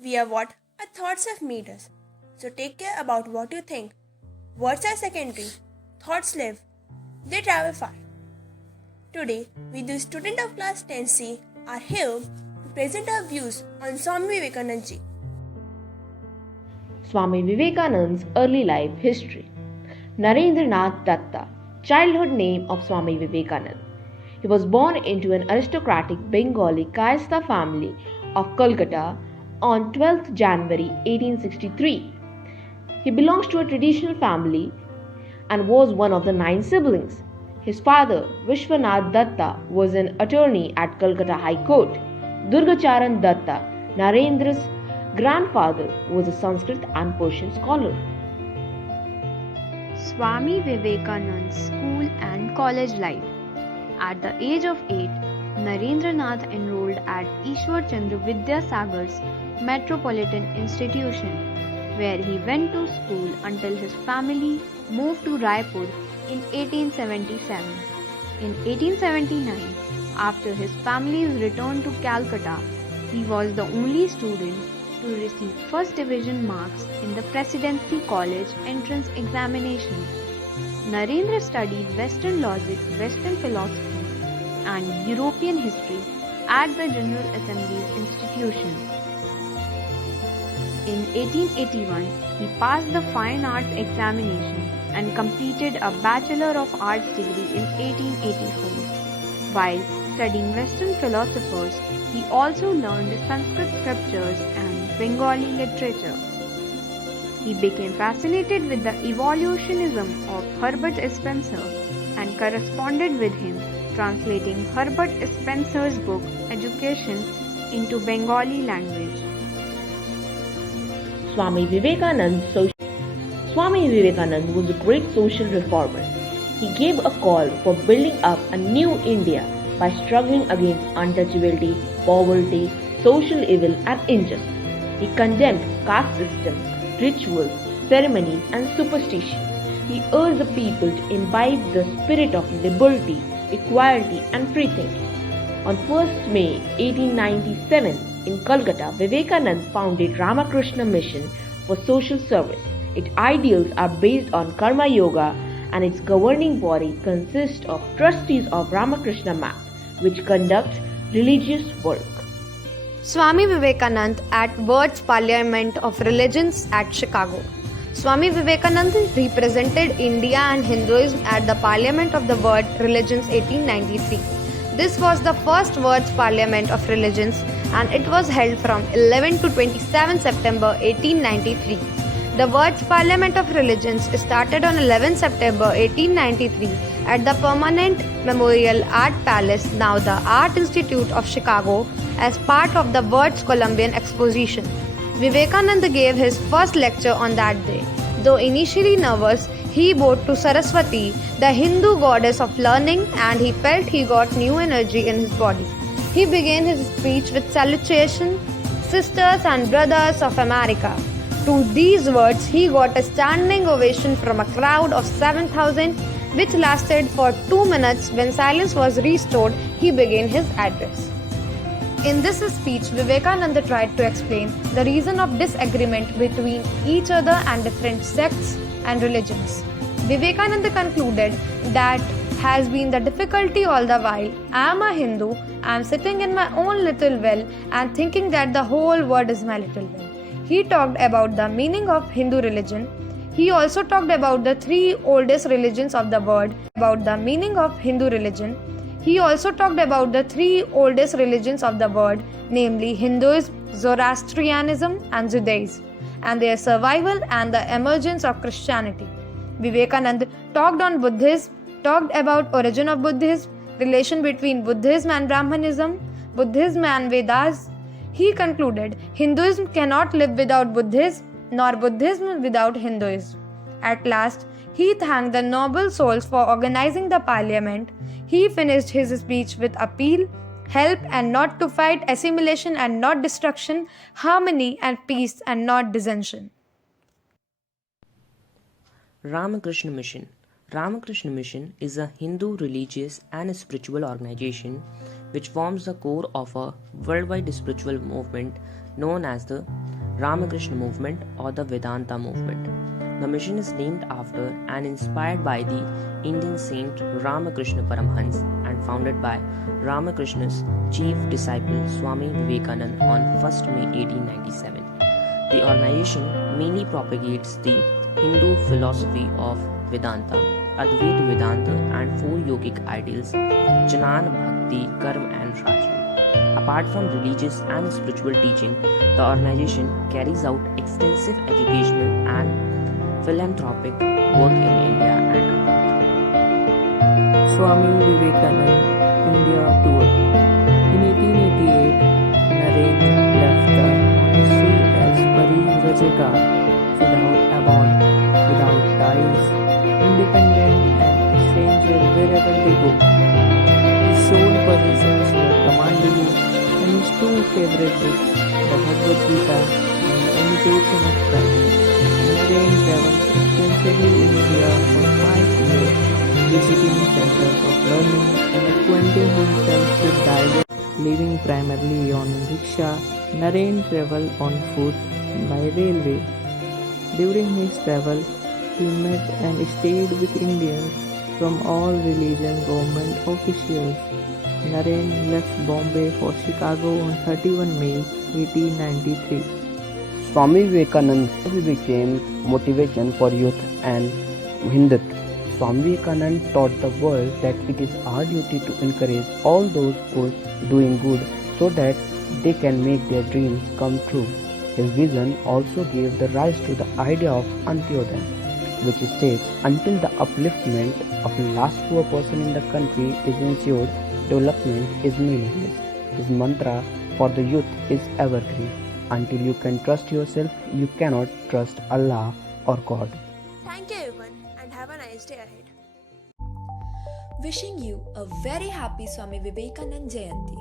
We are what our thoughts have made us. So take care about what you think. Words are secondary. Thoughts live. They travel far. Today, we, the student of class 10C, are here to present our views on Swami Vivekananda Ji. Swami Vivekananda's early life history. Narendranath Datta, childhood name of Swami Vivekananda. He was born into an aristocratic Bengali Kayastha family of Kolkata on 12th January 1863. He belongs to a traditional family and was one of the 9 siblings. His father, Vishwanath Datta, was an attorney at Kolkata High Court. Durgacharan Datta, Narendra's grandfather, was a Sanskrit and Persian scholar. Swami Vivekananda's school and college life. At the age of 8, Narendranath enrolled at Ishwar Chandra Vidyasagar's Metropolitan Institution, where he went to school until his family moved to Raipur in 1877. In 1879, after his family's return to Calcutta, he was the only student to receive first division marks in the Presidency College entrance examination. Narendra studied Western logic, Western philosophy, and European history at the General Assembly's institution. In 1881, he passed the Fine Arts examination and completed a Bachelor of Arts degree in 1884. While studying Western philosophers, he also learned Sanskrit scriptures and Bengali literature. He became fascinated with the evolutionism of Herbert Spencer and corresponded with him, translating Herbert Spencer's book Education into Bengali language. Swami Vivekananda was a great social reformer. He gave a call for building up a new India by struggling against untouchability, poverty, social evil and injustice. He condemned caste systems, rituals, ceremonies and superstitions. He urged the people to imbibe the spirit of liberty, equality and free thinking. On 1st May 1897 in Kolkata, Vivekananda founded Ramakrishna Mission for Social Service. Its ideals are based on Karma Yoga and its governing body consists of trustees of Ramakrishna Math, which conduct religious work. Swami Vivekananda at World's Parliament of Religions at Chicago. Swami Vivekananda represented India and Hinduism at the Parliament of the World Religions 1893. This was the first World's Parliament of Religions and it was held from 11 to 27 September 1893. The World's Parliament of Religions started on 11 September 1893 at the Permanent Memorial Art Palace, now the Art Institute of Chicago, as part of the World's Columbian Exposition. Vivekananda gave his first lecture on that day. Though initially nervous, he bowed to Saraswati, the Hindu goddess of learning, and he felt he got new energy in his body. He began his speech with salutation, "Sisters and brothers of America." To these words, he got a standing ovation from a crowd of 7,000, which lasted for 2 minutes. When silence was restored, he began his address. In this speech, Vivekananda tried to explain the reason of disagreement between each other and different sects and religions. Vivekananda concluded that has been the difficulty all the while. I am a Hindu, I am sitting in my own little well and thinking that the whole world is my little well. He talked about the meaning of Hindu religion. He also talked about the 3 oldest religions of the world, about the meaning of Hindu religion. He also talked about the 3 oldest religions of the world, namely Hinduism, Zoroastrianism and Judaism, and their survival and the emergence of Christianity. Vivekananda talked on Buddhism, talked about origin of Buddhism, relation between Buddhism and Brahmanism, Buddhism and Vedas. He concluded, Hinduism cannot live without Buddhism, nor Buddhism without Hinduism. At last, he thanked the noble souls for organizing the parliament. He finished his speech with appeal, help and not to fight, assimilation and not destruction, harmony and peace and not dissension. Ramakrishna Mission. Ramakrishna Mission is a Hindu religious and spiritual organization which forms the core of a worldwide spiritual movement known as the Ramakrishna movement or the Vedanta movement. The mission is named after and inspired by the Indian saint Ramakrishna Paramhans and founded by Ramakrishna's chief disciple Swami Vivekananda on 1st May 1897. The organization mainly propagates the Hindu philosophy of Vedanta, Advaita Vedanta and four yogic ideals, Jnana, Bhakti, Karma and Rajyoga. Apart from religious and spiritual teaching, the organization carries out extensive educational and philanthropic work in India and abroad. Swami Vivekananda India Tour. In 1888, Narendra left the monastery as Parirajaka without abode, without ties, independent and stranger wherever they go. His sole possessions were Kamandali and his two favorite books, the Bhagavad Gita and the Imitation of Christ. Narendra traveled extensively in India for 5 years, visiting centers of learning and acquainting himself with diverse. Living primarily on rickshaw, Narendra traveled on foot and by railway. During his travel, he met and stayed with Indians from all religion government officials. Narendra left Bombay for Chicago on 31 May 1893. Swami Vivekananda became motivation for youth and Hindutva. Swami Vivekananda taught the world that it is our duty to encourage all those who are doing good so that they can make their dreams come true. His vision also gave the rise to the idea of Antyodaya, which states, until the upliftment of the last poor person in the country is ensured, development is meaningless. His mantra for the youth is evergreen. Until you can trust yourself, you cannot trust Allah or God. Thank you everyone and have a nice day ahead. Wishing you a very happy Swami Vivekananda Jayanti.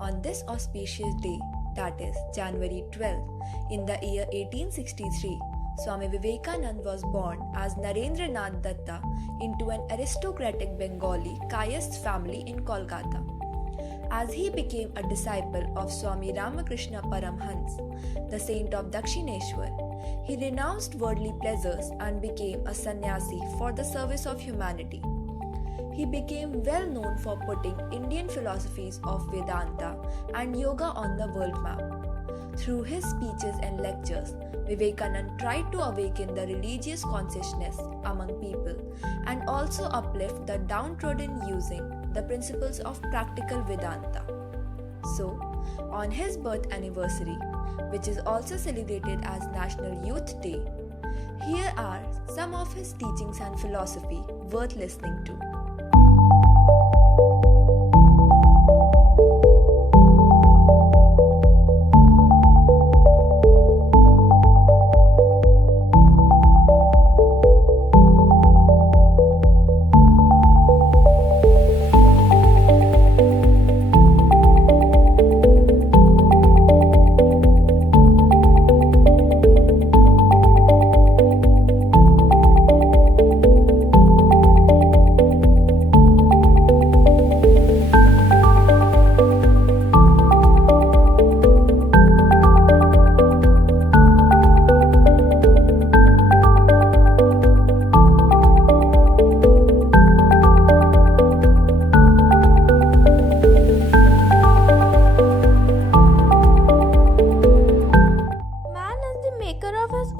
On this auspicious day, that is January 12, in the year 1863, Swami Vivekananda was born as Narendranath Datta into an aristocratic Bengali Kayast family in Kolkata. As he became a disciple of Swami Ramakrishna Paramhans, the saint of Dakshineshwar, he renounced worldly pleasures and became a sannyasi for the service of humanity. He became well known for putting Indian philosophies of Vedanta and yoga on the world map. Through his speeches and lectures, Vivekananda tried to awaken the religious consciousness among people and also uplift the downtrodden using the principles of practical Vedanta. So, on his birth anniversary, which is also celebrated as National Youth Day, here are some of his teachings and philosophy worth listening to.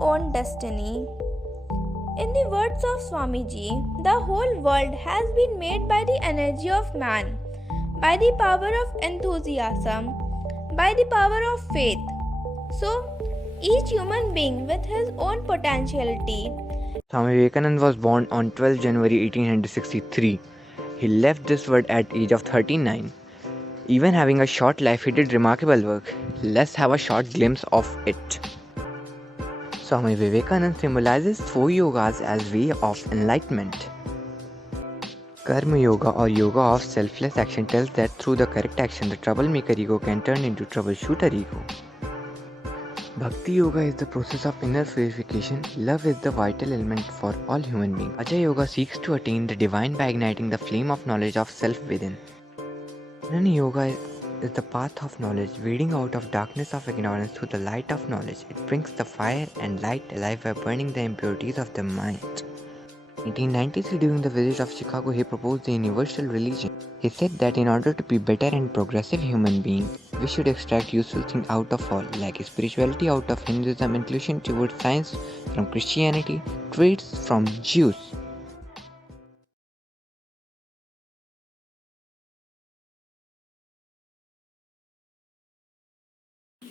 Own destiny. In the words of Swamiji, the whole world has been made by the energy of man, by the power of enthusiasm, by the power of faith. So, each human being with his own potentiality. Swami Vivekananda was born on 12 January 1863. He left this world at age of 39. Even having a short life, he did remarkable work. Let's have a short glimpse of it. Swami Vivekananda symbolizes four yogas as way of enlightenment. Karma Yoga or Yoga of selfless action tells that through the correct action, the troublemaker ego can turn into troubleshooter ego. Bhakti Yoga is the process of inner purification. Love is the vital element for all human beings. Aja Yoga seeks to attain the divine by igniting the flame of knowledge of self within. Jnana Yoga is the path of knowledge, leading out of darkness of ignorance to the light of knowledge. It brings the fire and light alive by burning the impurities of the mind. In 1893, during the visit of Chicago, he proposed the universal religion. He said that in order to be better and progressive human being, we should extract useful things out of all, like spirituality out of Hinduism, inclusion towards science from Christianity, traits from Jews.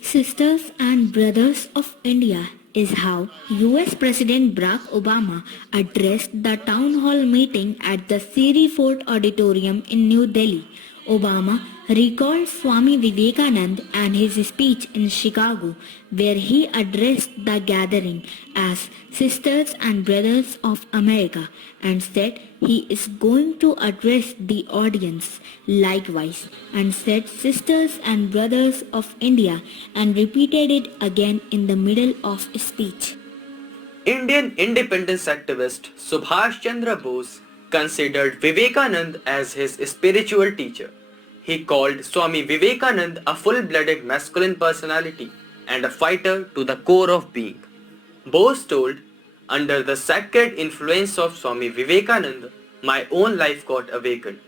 Sisters and Brothers of India is how US President Barack Obama addressed the town hall meeting at the Siri Fort Auditorium in New Delhi. Obama recalled Swami Vivekananda and his speech in Chicago, where he addressed the gathering as Sisters and Brothers of America and said he is going to address the audience likewise, and said Sisters and Brothers of India and repeated it again in the middle of speech. Indian independence activist Subhash Chandra Bose considered Vivekananda as his spiritual teacher. He called Swami Vivekananda a full-blooded masculine personality and a fighter to the core of being. Bose told, "Under the sacred influence of Swami Vivekananda, my own life got awakened.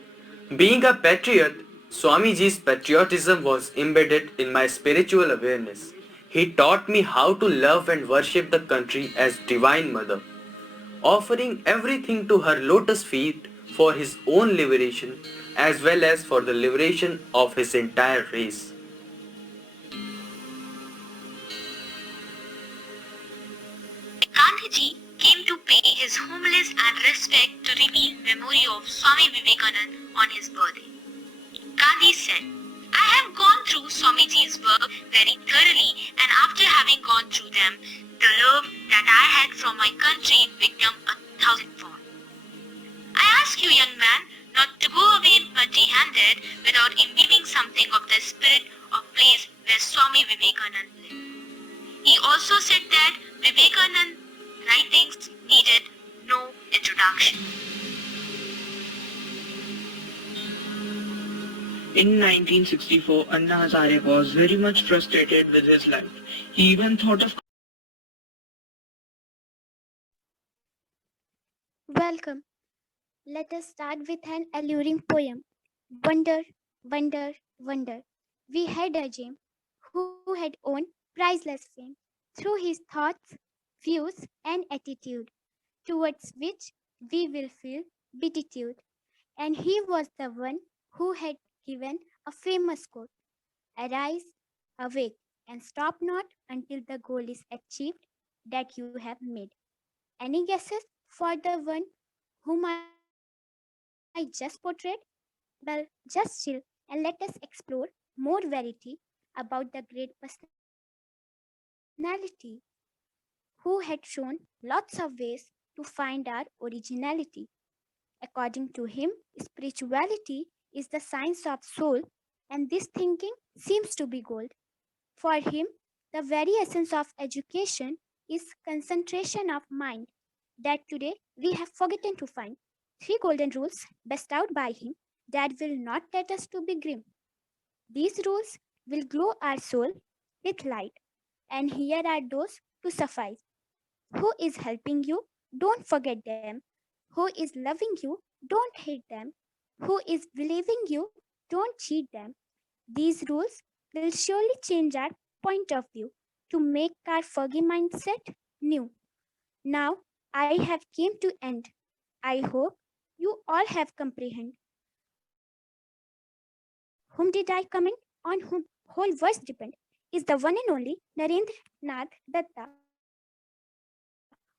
Being a patriot, Swamiji's patriotism was embedded in my spiritual awareness. He taught me how to love and worship the country as Divine Mother, offering everything to her lotus feet for his own liberation as well as for the liberation of his entire race." Gandhiji came to pay his homage and respect to reveal memory of Swami Vivekananda on his birthday. Gandhi said, "I have gone through Swamiji's work very thoroughly, and after having gone through them, the love that I had from my country became 1,000-fold. I ask you, young man, not to go away empty-handed without imbibing something of the spirit of place where Swami Vivekananda lived." He also said that Vivekananda writings needed no introduction. In 1964, Anna Hazare was very much frustrated with his life. He even thought of... Welcome. Let us start with an alluring poem. Wonder, wonder, wonder. We had a gem who had owned priceless fame through his thoughts, views, and attitude, towards which we will feel beatitude. And he was the one who had given a famous quote: "Arise, awake, and stop not until the goal is achieved that you have made." Any guesses for the one whom I just portrayed? Well, just chill and let us explore more verity about the great personality who had shown lots of ways to find our originality. According to him, spirituality is the science of soul, and this thinking seems to be gold. For him, the very essence of education is concentration of mind that today we have forgotten to find. Three golden rules bestowed by him that will not let us to be grim. These rules will glow our soul with light. And here are those to suffice. Who is helping you? Don't forget them. Who is loving you? Don't hate them. Who is believing you? Don't cheat them. These rules will surely change our point of view to make our foggy mindset new. Now I have came to end. I hope you all have comprehend. Whom did I comment? On whom whole verse depend is the one and only Narendranath Datta,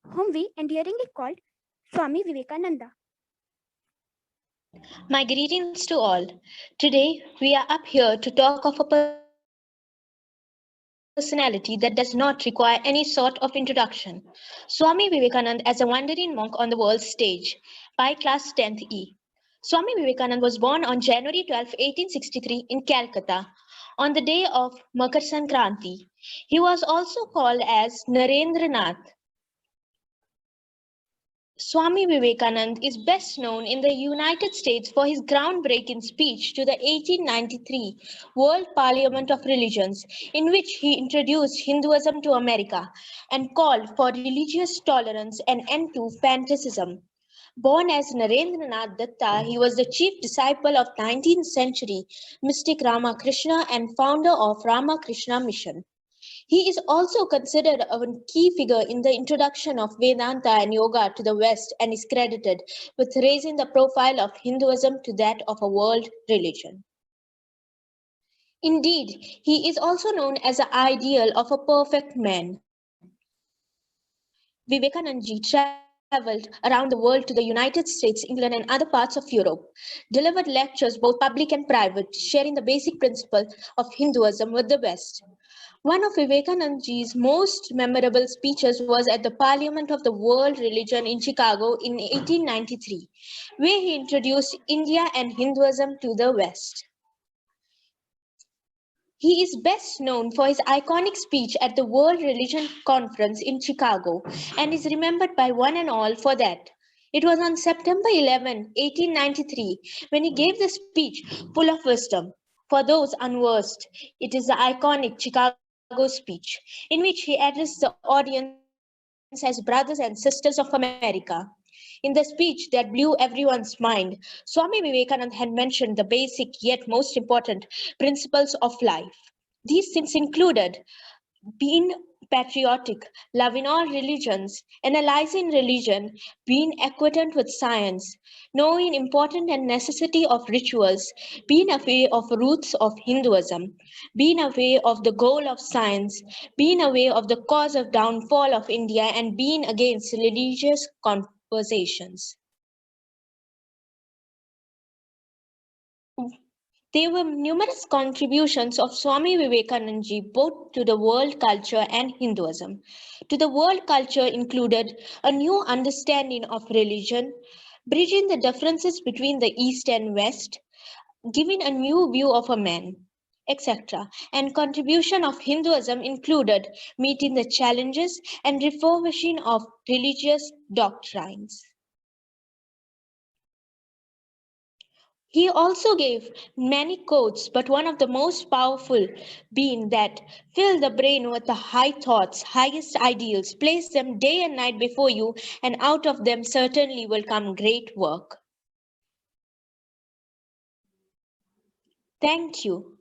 whom we endearingly called Swami Vivekananda. My greetings to all. Today we are up here to talk of a personality that does not require any sort of introduction. Swami Vivekananda as a wandering monk on the world stage by class 10th E. Swami Vivekananda was born on January 12, 1863 in Calcutta on the day of Makar Sankranti. He was also called as Narendranath. Swami Vivekananda is best known in the United States for his groundbreaking speech to the 1893 World Parliament of Religions, in which he introduced Hinduism to America and called for religious tolerance and end to fanaticism. Born as Narendranath Datta, he was the chief disciple of 19th century mystic Ramakrishna and founder of Ramakrishna Mission. He is also considered a key figure in the introduction of Vedanta and Yoga to the West and is credited with raising the profile of Hinduism to that of a world religion. Indeed, he is also known as the ideal of a perfect man. Vivekananda traveled around the world to the United States, England, and other parts of Europe, delivered lectures both public and private, sharing the basic principles of Hinduism with the West. One of Vivekananda's most memorable speeches was at the Parliament of the World Religion in Chicago in 1893, where he introduced India and Hinduism to the West. He is best known for his iconic speech at the World Religion Conference in Chicago and is remembered by one and all for that. It was on September 11, 1893, when he gave the speech full of wisdom. For those unversed, it is the iconic Chicago speech, in which he addressed the audience as brothers and sisters of America. In the speech that blew everyone's mind, Swami Vivekananda had mentioned the basic yet most important principles of life. These things included being patriotic, loving all religions, analyzing religion, being acquainted with science, knowing important and necessity of rituals, being aware of roots of Hinduism, being aware of the goal of science, being aware of the cause of downfall of India, and being against religious conversations. There were numerous contributions of Swami Vivekananda both to the world culture and Hinduism. To the world culture included a new understanding of religion, bridging the differences between the East and West, giving a new view of a man, etc. And contribution of Hinduism included meeting the challenges and refurbishing of religious doctrines. He also gave many quotes, but one of the most powerful being that fill the brain with the high thoughts, highest ideals, place them day and night before you, and out of them certainly will come great work. Thank you.